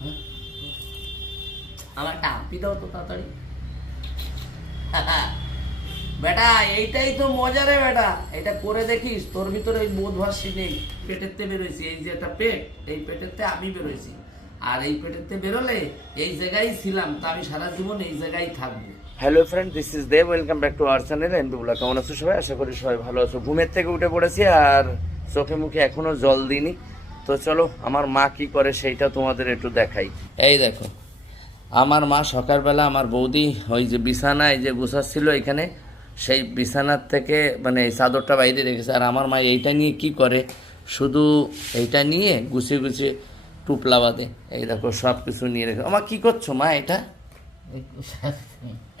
হ্যাঁ? আমার একটা তাড়াতাড়ি। বেটা, এইটাই তো এটা করে তোর ভিতরে এই আমি বেরোইছি। আর এই পেটেরতে বেরোলে এই জায়গায় ছিলাম, তা আমি সারা জীবন এই জায়গায় থাকব। Hello friend this is Dev welcome back to our channel কেমন আছো সবাই? আশা করি সবাই ভালো আছো। ঘুমের থেকে উঠে পড়েছি আর চোখে মুখে এখনও জল দিইনি। তো চলো আমার মা কি করে সেইটা তোমাদের একটু দেখাই। এই দেখো আমার মা সকালবেলা আমার বৌদি ওই যে বিছানা এই যে গুছাচ্ছিল এখানে সেই বিছানার থেকে মানে এই চাদরটা বাইরে রেখেছে। আর আমার মা এইটা নিয়ে কি করে? শুধু এইটা নিয়ে গুছিয়ে গুছিয়ে টুপলা বাঁধে। এই দেখো সব কিছু নিয়ে রেখে আমার কি করছ মা এটা?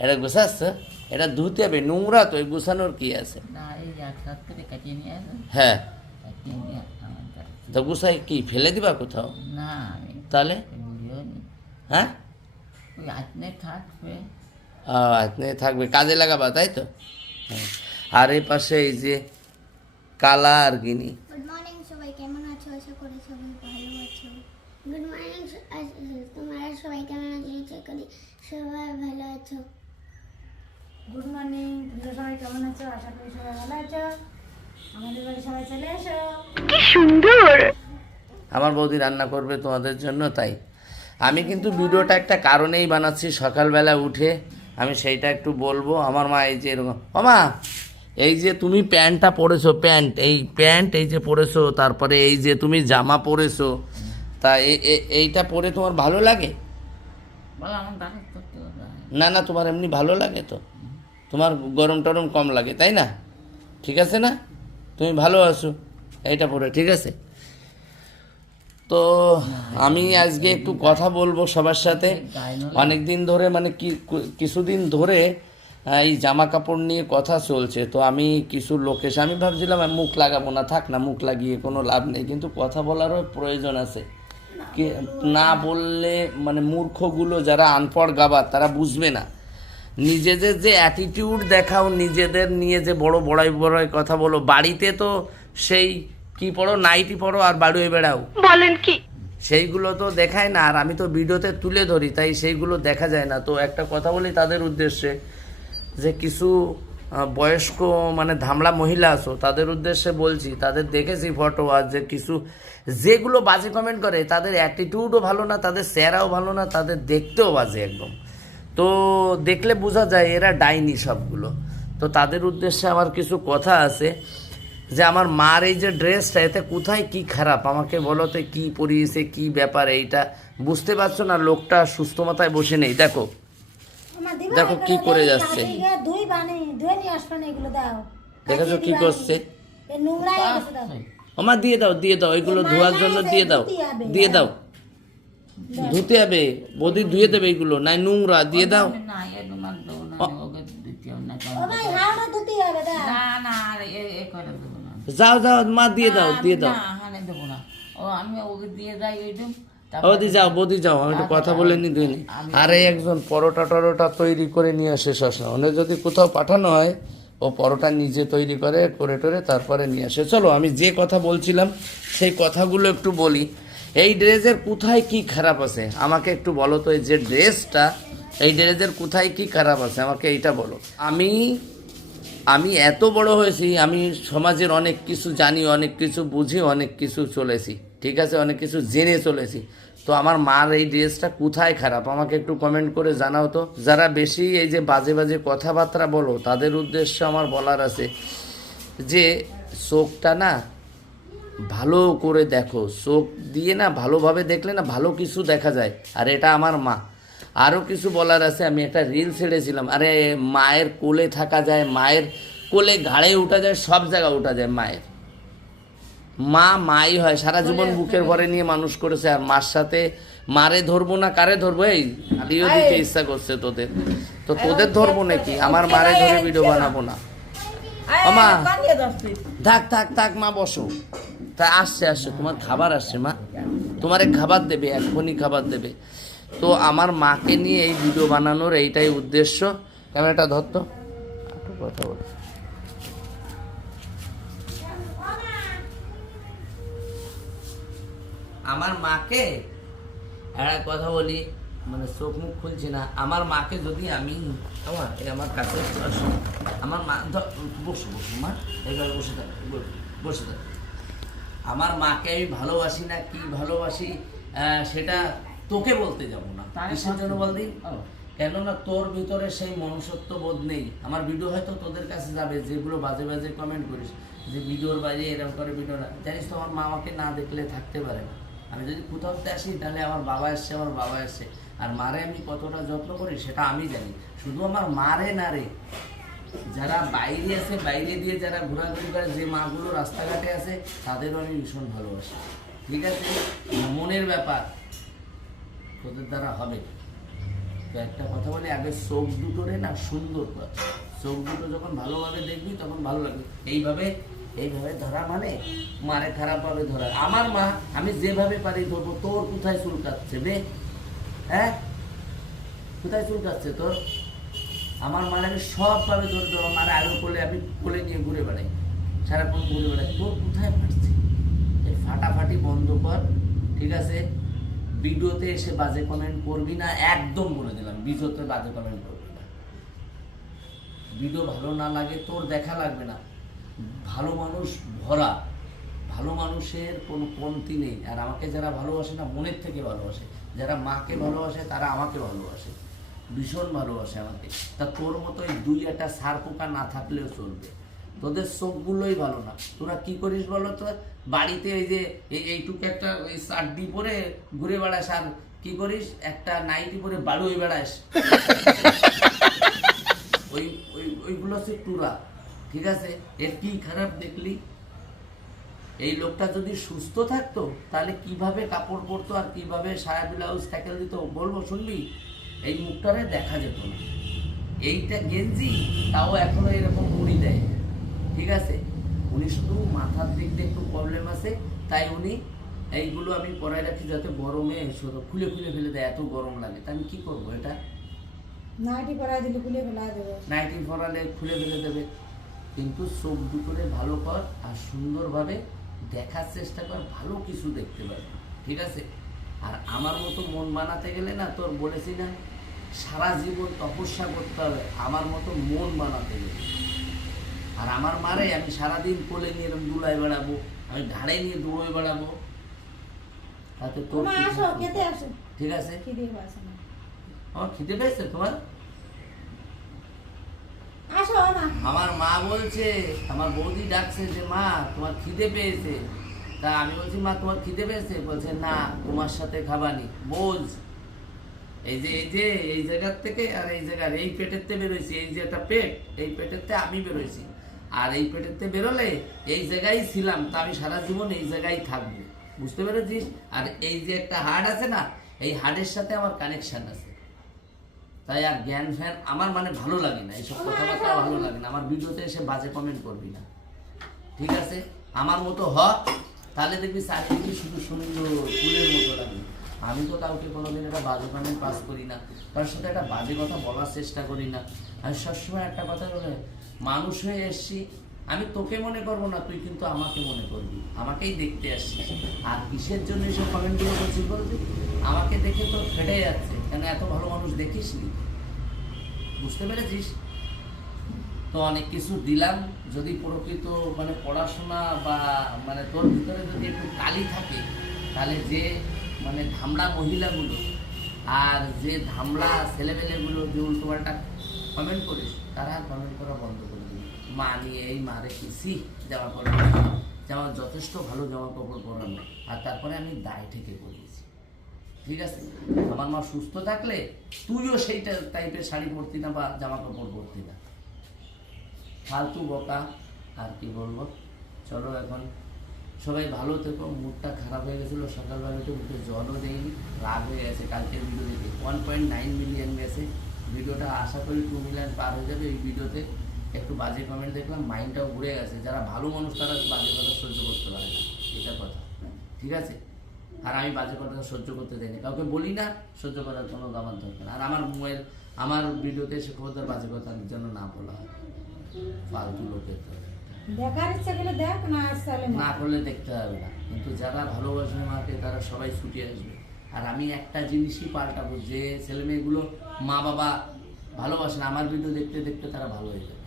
এটা গুছাচ্ছ? এটা ধুতে হবে নোংরা তো এই গুছানোর কি আছে? হ্যাঁ। তো গুছাই কি ফেলে দিবা কোথাও না আমি তাহলে হ্যাঁ থাকবে আপনি থাকবে কাজে লাগাবা তাই তো হ্যাঁ। আর এই পাশে এই যে কালা আর গিনি গুড মর্নিং সবাই কেমন আছো আশা করি সবাই ভালো আছো গুড মর্নিং তোমরা সবাই কেমন আছো আশা করি সবাই ভালো আছো গুড মর্নিং তোমরা সবাই কেমন আছো আশা করি সবাই ভালো আছো আমাদের বাড়ি সবাই চলে এসো। আমার বৌদি রান্না করবে তোমাদের জন্য তাই। আমি কিন্তু ভিডিওটা একটা কারণেই বানাচ্ছি সকালবেলা উঠে আমি সেইটা একটু বলব। আমার মা এই যে এরকম ও মা এই যে তুমি প্যান্টটা পরেছো প্যান্ট এই প্যান্ট এই যে পরেছো তারপরে এই যে তুমি জামা পরেছো তা এইটা পরে তোমার ভালো লাগে? না না তোমার এমনি ভালো লাগে তো। তোমার গরম টরম কম লাগে তাই না? ঠিক আছে না? তুমি ভালো আছো? এটা পরে, ঠিক আছে? তো আমি আজকে একটু কথা বলব সবার সাথে। অনেক দিন ধরে মানে কি কিছুদিন ধরে এই জামা কাপড় নিয়ে কথা চলছে। তো আমি কিছু লোকের আমি ভাবছিলাম মুখ লাগাবো না, থাক না, মুখ লাগিয়ে কোনো লাভ নেই। কিন্তু কথা বলারও প্রয়োজন আছে। না বললে মানে মূর্খগুলো যারা আনপড় গাবার তারা বুঝবে না। নিজেদের যে অ্যাটিটিউড দেখাও নিজেদের নিয়ে যে বড় বড়াই বড়াই কথা বলো বাড়িতে তো সেই কি পড়ো নাইটি পড়ো আর বাড়িয়ে বেড়াও। বলেন কি? সেইগুলো তো দেখায় না আর আমি তো ভিডিওতে তুলে ধরি তাই সেইগুলো দেখা যায় না। তো একটা কথা বলি তাদের উদ্দেশ্যে যে কিছু বয়স্ক মানে ধামড়া মহিলা আছো তাদের উদ্দেশ্যে বলছি তাদের দেখেছি ফটো আর যে কিছু যেগুলো বাজে কমেন্ট করে তাদের অ্যাটিটিউডও ভালো না তাদের চেহারাও ভালো না তাদের দেখতেও বাজে একদম। তো দেখলে বোঝা যায় এরা ডাইনি সবগুলো। তো তাদের উদ্দেশ্যে আমার কিছু কথা আছে যে আমার মার এই যে ড্রেসটা এতে কোথায় কি খারাপ? আমাকে বলো তো কি পরিয়েছে কি ব্যাপার? এইটা বুঝতে পারছ না? লোকটা সুস্থ মাথায় বসে নেই। দেখো। দেখো কি করে যাচ্ছে। দেখেছ কি করছে? আমার দিয়ে দাও দিয়ে দাও। এগুলো ধোয়ার জন্য দিয়ে দাও। দিয়ে দাও। ধুতে হবে বৌদি ধুয়ে দেবে এগুলো নাই নোংরা দিয়ে দাও। যাও যাও মা দিয়ে দাও দিয়ে দাও। না হানে দেবো না। ও আমি ওকে দিয়ে যাই ওইটুক বৌদি যাও বৌদি যাও আমি একটু কথা বলে নি দুই আরে একজন পরোটা টরোটা তৈরি করে নিয়ে আসে শশা। ওনে যদি কোথাও পাঠানো হয় ও পরোটা নিজে তৈরি করে করে টরে তারপরে নিয়ে আসে। চলো আমি যে কথা বলছিলাম সেই কথাগুলো একটু বলি। এই ড্রেসের কোথায় কি খারাপ আছে? আমাকে একটু বলো তো, এই যে ড্রেসটা, এই ড্রেসের কোথায় কি খারাপ আছে? আমাকে এইটা বলো। আমি আমি এত বড় হয়েছি, আমি সমাজের অনেক কিছু জানি, অনেক কিছু বুঝি, অনেক কিছু চলেছি, ঠিক আছে? অনেক কিছু জেনে চলেছি। তো আমার মার এই ড্রেসটা কোথায় খারাপ? আমাকে একটু কমেন্ট করে জানাও তো। যারা বেশি এই যে বাজে বাজে কথাবার্তা বলো, তাদের উদ্দেশ্য আমার বলার আছে যে, চোখটা না ভালো করে দেখো চোখ দিয়ে না ভালোভাবে দেখলে না ভালো কিছু দেখা যায়। আর এটা আমার মা। আরও কিছু বলার আছে আমি একটা রিল ছেড়েছিলাম। আরে মায়ের কোলে থাকা যায় মায়ের কোলে ঘাড়ে উঠা যায় সব জায়গায় উঠা যায় মায়ের। মা মাই হয় সারা জীবন বুকের ভরে নিয়ে মানুষ করেছে আর মার সাথে মারে ধরবো না কারে ধরবো? এই আলিও দিতে ইচ্ছা করছে তোদের। তো তোদের ধরবো নাকি? আমার মারে ধরে ভিডিও বানাবো না। আমা থাক থাক থাক মা বসো। তা আসছে আসছে। তোমার খাবার আসছে, মা। তোমারে খাবার দেবে এখনই খাবার দেবে। তো আমার মাকে নিয়ে এই ভিডিও বানানোর এইটাই উদ্দেশ্য। ক্যামেরাটা ধরতো কথা বল। আমার মাকে একটা কথা বলি মানে চোখ মুখ খুলছি না। আমার মাকে যদি আমি আমার আমার কাছে। আমার মা বসো বসো, মা। এবার বসে থাক বসে থাক। আমার মাকে আমি ভালোবাসি না কি ভালোবাসি সেটা তোকে বলতে যাব না। কিসের জন্য বলদি? কেননা তোর ভিতরে সেই মনুষ্যত্ব বোধ নেই। আমার ভিডিও হয়তো তোদের কাছে যাবে যেগুলো বাজে বাজে কমেন্ট করিস যে ভিডিওর বাইরে এরকম করে ভিডিও না। জানিস তো আমার মা আমাকে না দেখলে থাকতে পারে না। আমি যদি কোথাও আসি তাহলে আমার বাবা এসছে আমার বাবা এসছে। আর মারে আমি কতটা যত্ন করি সেটা আমি জানি। শুধু আমার মারে না রে। যারা বাইরে আছে, বাইরে দিয়ে যারা ঘোরাঘুরি করে, যে মাগুলো রাস্তাঘাটে আছে, তাদেরও আমি ভীষণ ভালোবাসি। ঠিক আছে? মনের ব্যাপার, তোদের দ্বারা হবে। তো একটা কথা বলি, আগে চোখ দুটোরে না সুন্দর কর। চোখ দুটো যখন ভালোভাবে দেখবি, তখন ভালো লাগবে। এইভাবে এইভাবে ধরা মানে মারে খারাপ ভাবে ধরা। আমার মা, আমি যেভাবে পারি ধরবো, তোর কোথায় চুল কাটছে বে? হ্যাঁ? কোথায় চুল কাটছে তোর? আমার মার আমি সবভাবে ধরে ধরো মারে আগে কোলে, আমি কোলে নিয়ে ঘুরে বেড়াই। সারাক্ষণ ঘুরে বেড়াই। তোর কোথায় ফাটছে এই ফাটাফাটি বন্ধ কর, ঠিক আছে? ভিডিওতে এসে বাজে কমেন্ট করবি না, একদম বলে দিলাম, ভিডিওতে বাজে কমেন্ট করবি না। ভিডিও ভালো না লাগে, তোর দেখা লাগবে না। ভালো মানুষ ভরা। ভালো মানুষের কোনো কমতি নেই। আর আমাকে যারা ভালোবাসে না, মনের থেকে ভালোবাসে। যারা মাকে ভালোবাসে, তারা আমাকে ভালোবাসে। ভীষণ ভালোবাসে আমাকে। তা তোর মতো দুই একটা সার পোকা না থাকলেও চলবে। তোদের চোখগুলোই ভালো না। তোরা কি করিস বলো তো? বাড়িতে এই যে এইটুকু একটা ওই চাড্ডি পরে ঘুরে বেড়াস আর কি করিস? একটা নাইটি পরে বাড়ুই বেড়াস। ওই ওই, ওইগুলো হচ্ছে টুরা। ঠিক আছে? এর কি খারাপ দেখলি? এই লোকটা যদি সুস্থ থাকতো, তাহলে কীভাবে কাপড় পরতো আর কীভাবে সায়া ব্লাউজ ট্যাকেল দিত? বলব শুনবি এই মুখটারে দেখা যেত না। এইটা গেঞ্জি তাও এখনও এরকম মুড়ি দেয়। ঠিক আছে? উনি শুধু মাথার দিক দিয়ে একটু প্রবলেম আছে তাই উনি এইগুলো আমি পরাই রাখি যাতে গরমে শুধু খুলে খুলে ফেলে দেয় এত গরম লাগে। তা আমি কি করব এটা? নাইটি পরাই দিলে খুলে ফেলা দেবে নাইটি পরালে খুলে ফেলে দেবে। কিন্তু চোখ দুটোরে ভালো কর আর সুন্দরভাবে দেখার চেষ্টা কর ভালো কিছু দেখতে পারবে ঠিক আছে? আর আমার মতো মন বানাতে গেলে না তোর বলেছি না সারা জীবন তপস্যা করতে হবে আমার মতো মন বানাতে গেলে। আর আমার মারে আমি সারাদিন কোলে নিয়ে এরকম দুলাই বেড়াবো আমি ঘাড়ে নিয়ে দৌড়ে বেড়াবো। তাতে তোর ঠিক আছে? আমার খিদে পেয়েছে তোমার? আমার মা বলছে আমার বৌদি ডাকছে যে মা তোমার খিদে পেয়েছে। তা আমি বলছি, মা, তোমার খিদে পেয়েছে? বলছে, না, তোমার সাথে খাবানি বোঝ। এই যে এই যে, এই জায়গার থেকে আর এই জায়গার, এই পেটের থেকে বেরোইছি। এই যে একটা পেট, এই পেটের থেকে আমি বেরোইছি। আর এই পেটের থেকে বেরোলে এই জায়গায় ছিলাম, তা আমি সারা জীবন এই জায়গায় থাকব। বুঝতে পেরেছিস? আর এই যে একটা হাড় আছে না, এই হাড়ের সাথে আমার কানেকশন আছে। তাই আর জ্ঞান ফ্যান আমার মানে ভালো লাগে না, এইসব কথাবার্তা ভালো লাগে না। আমার ভিডিওতে এসে বাজে কমেন্ট করবি না। ঠিক আছে? আমার মতো হ। তাহলে দেখবি চারিদিকে শুধু সুন্দর ফুলের মতো লাগবে আমি তো কাউকে কোনোদিন একটা বাজে কমেন্ট পাস করি না। তার সাথে একটা বাজে কথা বলার চেষ্টা করি না। আমি সবসময় একটা কথা বলে, মানুষ হয়ে এসছি, আমি তোকে মনে করব না, তুই কিন্তু আমাকে মনে করবি। আমাকেই দেখতে আসছিস। আর কিসের জন্য এসব কমেন্টগুলো করছিস বলবি আমাকে দেখে তো ফেটে যাচ্ছে। কেন এত ভালো মানুষ দেখিস নি বুঝতে পেরেছিস? তো অনেক কিছু দিলাম। যদি প্রকৃত মানে পড়াশোনা বা মানে তোর ভিতরে যদি একটু কালি থাকে, তাহলে যে মানে ধামড়া মহিলাগুলো আর যে ধামড়া ছেলেমেলেগুলো যে উল্টোপাল্টা কমেন্ট করিস, তারা কমেন্ট করা বন্ধ করে দিবি। মা নিয়ে এই মা রেখেছি জামা কাপড় জামা যথেষ্ট ভালো জামা কাপড় পরানো আর তারপরে আমি দায় থেকে করিয়েছি ঠিক আছে? আমার মা সুস্থ থাকলে তুইও সেইটা টাইপের শাড়ি পরতি না বা জামা কাপড় পরতি না। ফালতু বকা, আর কি বলব? চলো এখন সবাই ভালো থেকো, মুডটা খারাপ হয়ে গেছিল, সকালবেলা একটু মুখে জলও দেয়নি রাগ হয়ে গেছে, কালকের ভিডিও দেখে। ওয়ান পয়েন্ট নাইন মিলিয়ন গেছে ভিডিওটা আশা করি টু মিলিয়ন পার হয়ে যাবে এই ভিডিওতে একটু বাজে কমেন্ট দেখলাম মাইন্ডটাও ঘুরে গেছে। যারা ভালো মানুষ, তারা বাজে কথা সহ্য করতে পারে না, এটা কথা। ঠিক আছে? আর আমি বাজে কথা সহ্য করতে দেয় না কাউকে বলি না, সহ্য করার কোনো আমার দরকার। আর আমার মোবাইল, আমার ভিডিওতে এসে খবরদার বাজে কথা যেন না বলা হয়। ফালতু লোকের দেখার ইচ্ছা গেলে দেখ না আসতে হলে না করলে দেখতে হবে না। কিন্তু যারা ভালোবাসবে মাকে তারা সবাই ছুটে আসবে। আর আমি একটা জিনিসই পাল্টাবো যে ছেলে মেয়েগুলো মা বাবা ভালোবাসে না আমার ভিডিও দেখতে দেখতে তারা ভালো হয়ে যাবে।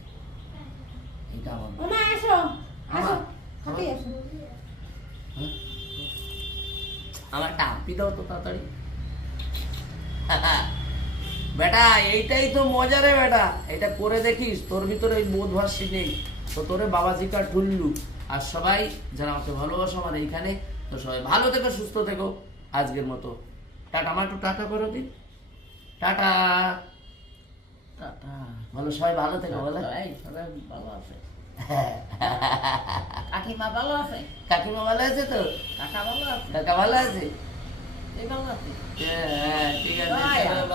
এটা আমার মা আসো। আসো। হ্যাঁ? আমার একটা আপি দাও তো তাড়াতাড়ি। বেটা এইটাই তো মজা রে বেটা। এটা করে দেখিস তোর ভিতরে ওই বোধ ভাসি নেই। তো তোরে বাবাজিকা ঠুল্লু আর সবাই যারা আমাকে ভালোবাসো আমার এইখানে তো সবাই ভালো থেকো সুস্থ থেকো। আজকের মতো। টাটা আমার একটু টাটা করো দিন টাটা। টাটা। ভালো সবাই ভালো থেকো বলে। এই সবাই ভালো আছে। কাকিমা ভালো আছে? কাকিমা ভালো আছে তো? কাকা ভালো আছে? কাকা ভালো আছে? ঠিক আছে Bye. চলো,